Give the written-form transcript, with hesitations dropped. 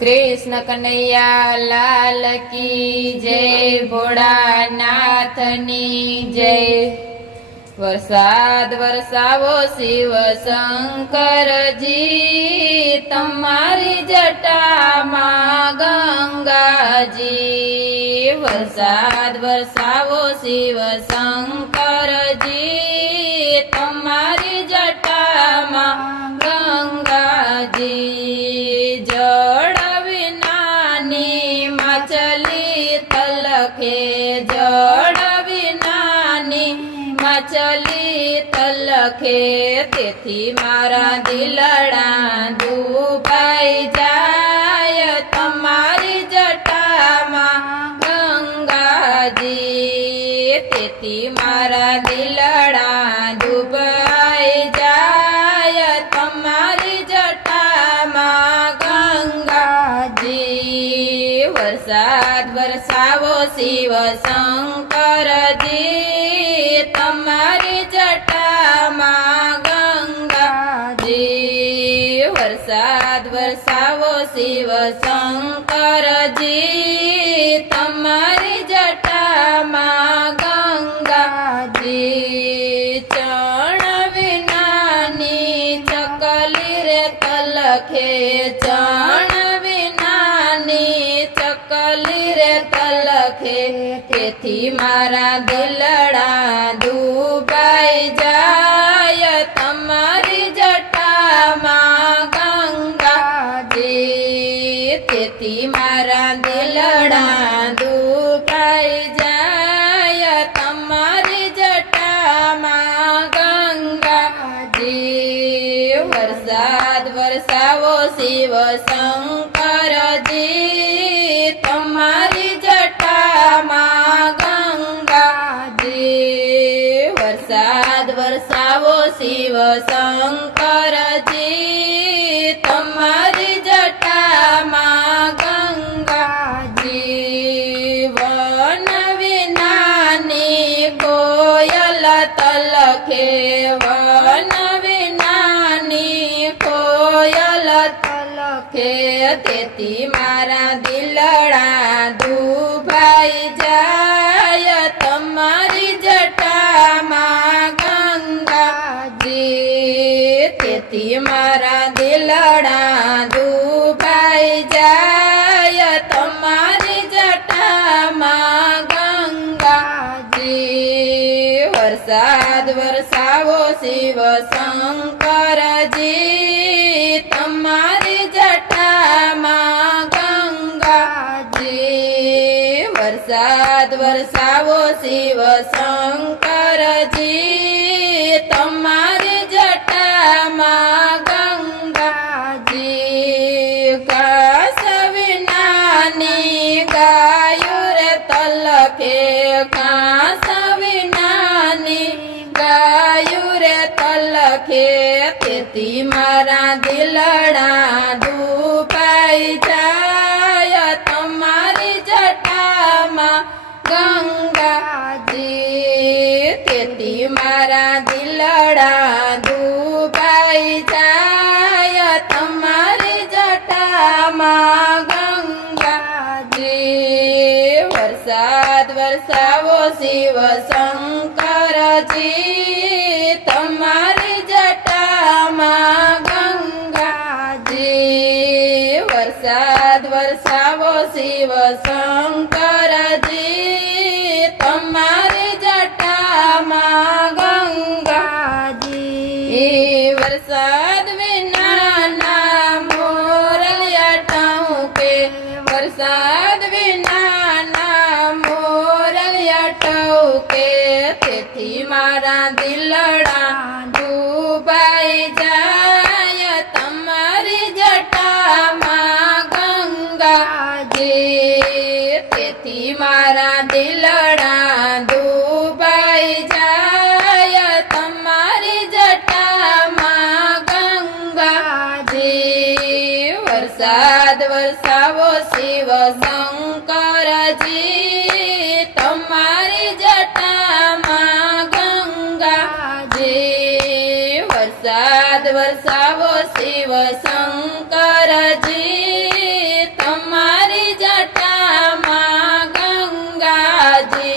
कृष्ण कन्हैया लाल की जय, भोळानाथनी जय। वरसाद वरसावो शिव शंकरजी, तमारी जटामां गंगाजी। वरसाद वरसावो शिव शंकरजी, तमारी जटामां गंगाजी। जड़ विनानी मछली तलखे, जड़ विनानी मछली तलखे। तेथी मारा दिलड़ा डूबाई जाय, तमारी जटामां गंगाजी। तेथी मारा दिलड़ा डूबाई जाय, तमारी जटामां गंगाजी। वरसाद वरसावो शिव शंकरजी, तमारी जटामां गंगाजी। वरसाद वरसावो शिव शंकरजी, तमारी जटामां गंगाजी। चण विनानी चकली रे तलखे, चण विनानी चकली रे तलखे। तेथी मारा दिलड़ा डूबाई जाय, तमारी जटामां गंगाजी। तेथी मारा दिलड़ा डूबाई जाय, तमारी जटामां गंगाजी। वरसाद वरसावो शिव शंकरजी, तमारी जटामां गंगाजी। वरसाद वरसावो शिव शंकरजी, तमारी जटामां गंगाजी। वन विनानी कोयल तलखे, वन विनानी कोयल तलखे। तेथी मारा दिलड़ा डूबाई जाय, तमारी जटामां गंगाजी। तेथी मारा दिलड़ा डूबाई जाय, तमारी जटामां गंगाजी। वरसाद वरसावो शिव शंकरजी, तमारी जटामां गंगाजी। वरसाद वरसावो शिव शंकरजी, तमारी जटामां गंगाजी। घास विनानी गायो रे तलखे, घास विनानी गायो रे तलखे। तेथी मारा दिलड़ा डूबाई जाय, तमारी जटामां गंगाजी। तेथी मारा दिलड़ा डूबाई जाय, तमारी जटामां गंगाजी। वरसाद वरसावो शिव शंकरजी, तमारी जटामां गंगाजी। वरसाद वरसावो शिव शंकरजी, तमारी जटामां गंगाजी। वरसाद विनाना मोरलिया टौके, वरसाद विनाना मोरलिया टौके। तेथी मारा दिलड़ा डूबाई जाय, तमारी जटामां गंगाजी। तेथी मारा दिलड़ा डूबाई जाय, तमारी जटामां गंगाजी। वरसाद वरसावो शिव शंकरजी, तमारी जटामां गंगाजी। वरसाद वरसावो शिव शंकरजी, ગંગાજી